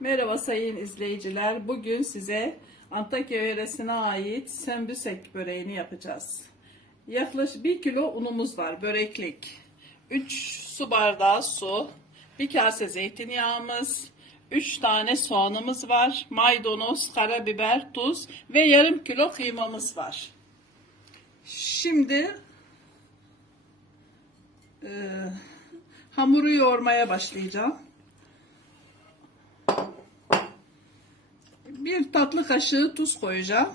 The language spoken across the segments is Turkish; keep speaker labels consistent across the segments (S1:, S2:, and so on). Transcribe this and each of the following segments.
S1: Merhaba sayın izleyiciler. Bugün size Antakya yöresine ait sembüsek böreğini yapacağız. Yaklaşık 1 kilo unumuz var böreklik. 3 su bardağı su, 1 kase zeytinyağımız, 3 tane soğanımız var, maydanoz, karabiber, tuz ve yarım kilo kıymamız var. Şimdi e, hamuru yoğurmaya başlayacağım. Bir tatlı kaşığı tuz koyacağım.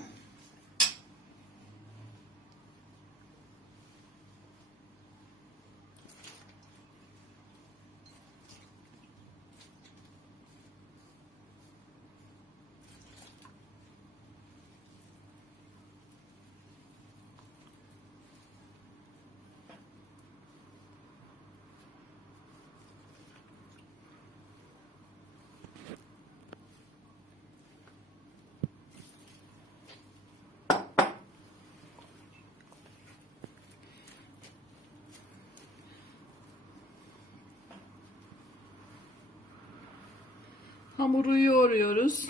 S1: Hamuru yoğuruyoruz.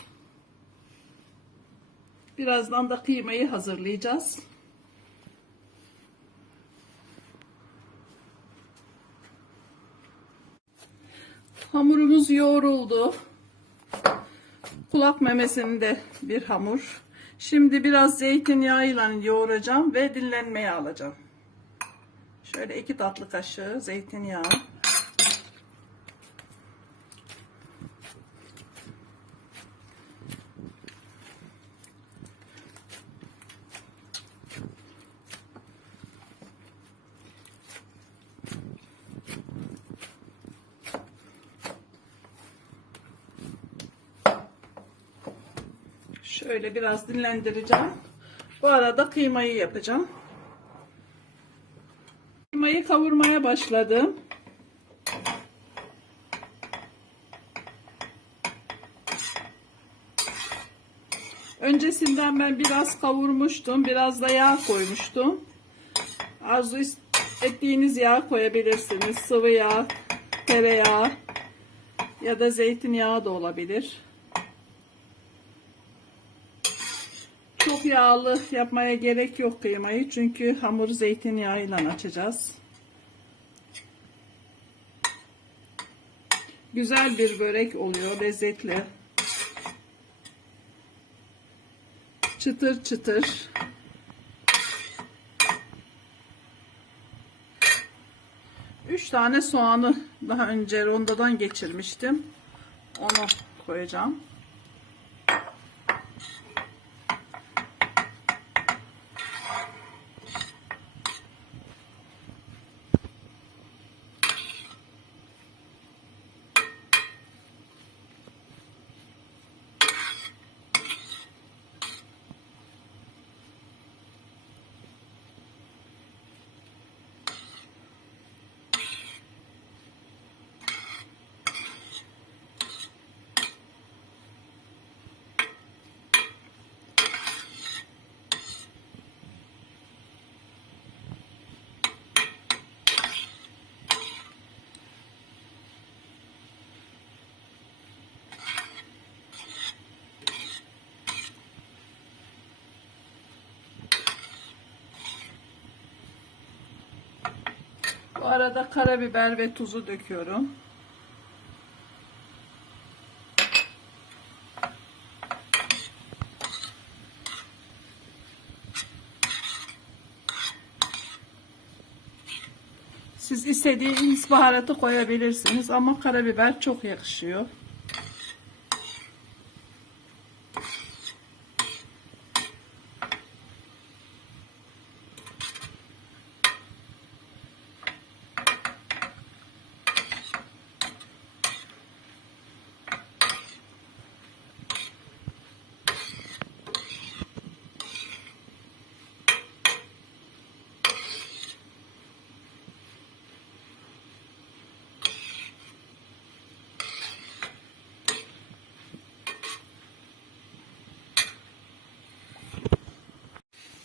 S1: Birazdan da kıymayı hazırlayacağız. Hamurumuz yoğruldu. Kulak memesinde bir hamur. Şimdi biraz zeytinyağıyla yoğuracağım ve dinlenmeye alacağım. Şöyle iki tatlı kaşığı zeytinyağı. Şöyle biraz dinlendireceğim. Bu arada kıymayı yapacağım. Kıymayı kavurmaya başladım. Öncesinden ben biraz kavurmuştum. Biraz da yağ koymuştum. Arzu ettiğiniz yağ koyabilirsiniz. Sıvı yağ, tereyağı ya da zeytinyağı da olabilir. Çok yağlı yapmaya gerek yok kıymayı. Çünkü hamuru zeytinyağıyla açacağız. Güzel bir börek oluyor. Lezzetli. Çıtır çıtır. Üç tane soğanı daha önce rondadan geçirmiştim. Onu koyacağım. Bu arada karabiber ve tuzu döküyorum. Siz istediğiniz baharatı koyabilirsiniz ama karabiber çok yakışıyor.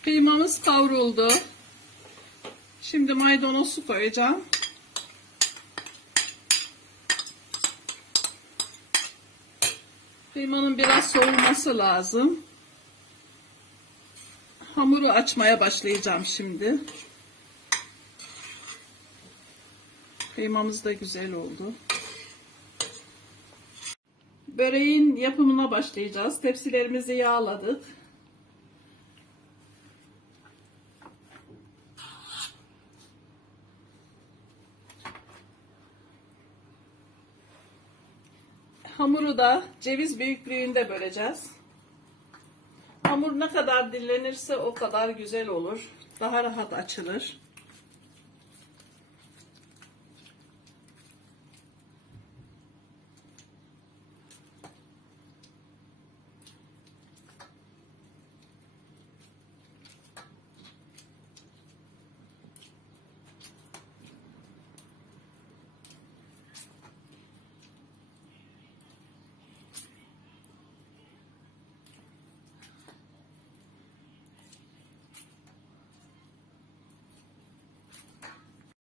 S1: Kıymamız kavruldu. Şimdi maydanozu koyacağım. Kıymanın biraz soğuması lazım. Hamuru açmaya başlayacağım şimdi. Kıymamız da güzel oldu. Böreğin yapımına başlayacağız. Tepsilerimizi yağladık. Hamuru da ceviz büyüklüğünde böleceğiz. Hamur ne kadar dinlenirse o kadar güzel olur. Daha rahat açılır.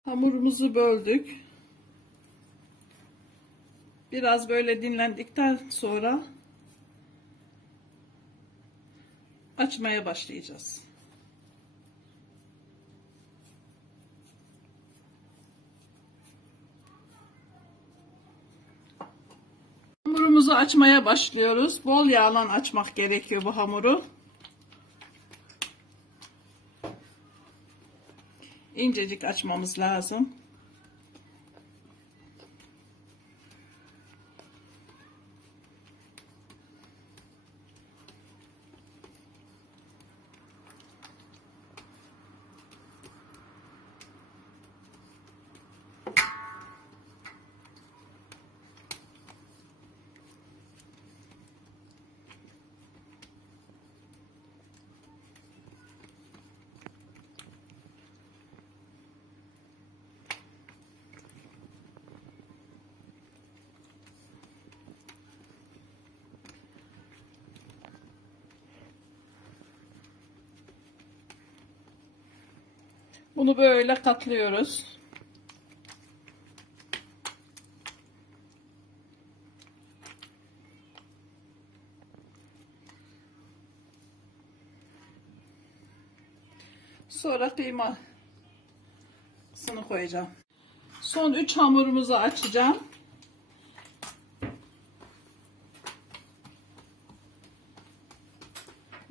S1: Hamurumuzu böldük. Biraz böyle dinlendikten sonra açmaya başlayacağız. Hamurumuzu açmaya başlıyoruz. Bol yağla açmak gerekiyor bu hamuru. İncecik açmamız lazım. Bunu böyle katlıyoruz. Sonra kıymasını koyacağım. Son 3 hamurumuzu açacağım.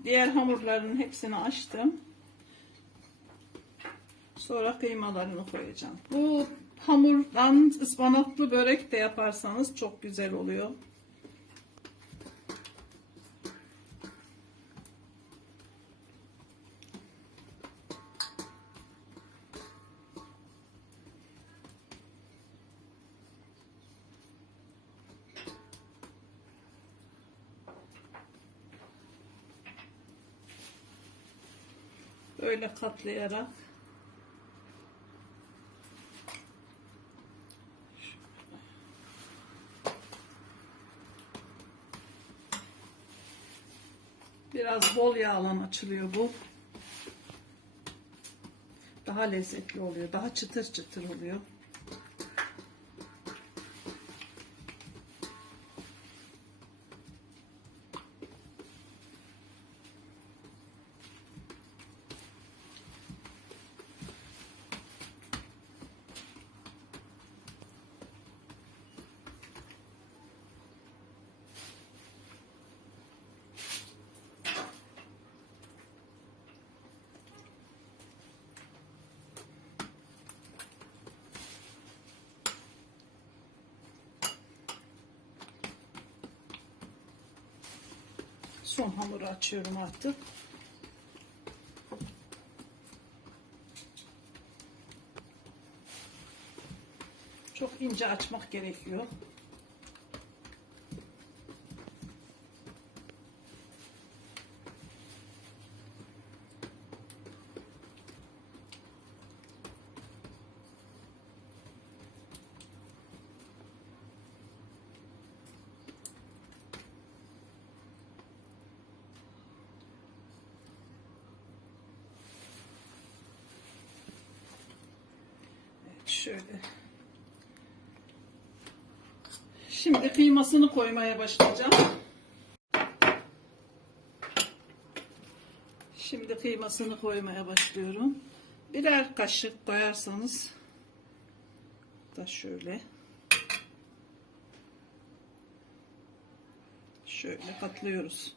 S1: Diğer hamurların hepsini açtım. Sonra kıymalarını koyacağım. Bu hamurdan ıspanaklı börek de yaparsanız çok güzel oluyor. Böyle katlayarak Biraz bol yağla açılıyor bu. Daha lezzetli oluyor. Daha çıtır çıtır oluyor. Son hamuru açıyorum artık. Çok ince açmak gerekiyor. şöyle. Şimdi kıymasını koymaya başlayacağım. Şimdi kıymasını koymaya başlıyorum. Birer kaşık koyarsanız da şöyle şöyle katlıyoruz.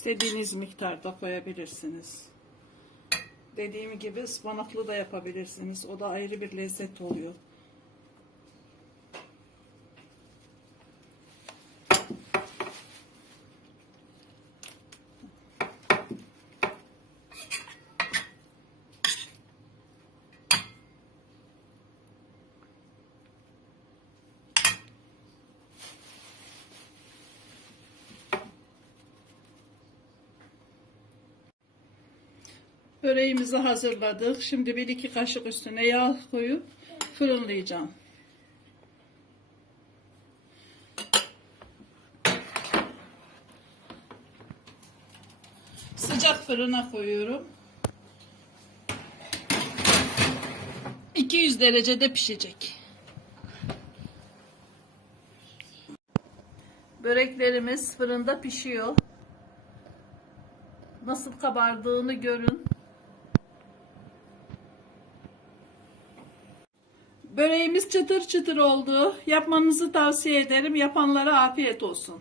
S1: İstediğiniz miktarda koyabilirsiniz. Dediğim gibi ıspanaklı da yapabilirsiniz. O da ayrı bir lezzet oluyor. Böreğimizi hazırladık. Şimdi bir iki kaşık üstüne yağ koyup fırınlayacağım. Sıcak fırına koyuyorum. 200 derecede pişecek. Böreklerimiz fırında pişiyor. Nasıl kabardığını görün. Böreğimiz çıtır çıtır oldu. Yapmanızı tavsiye ederim. Yapanlara afiyet olsun.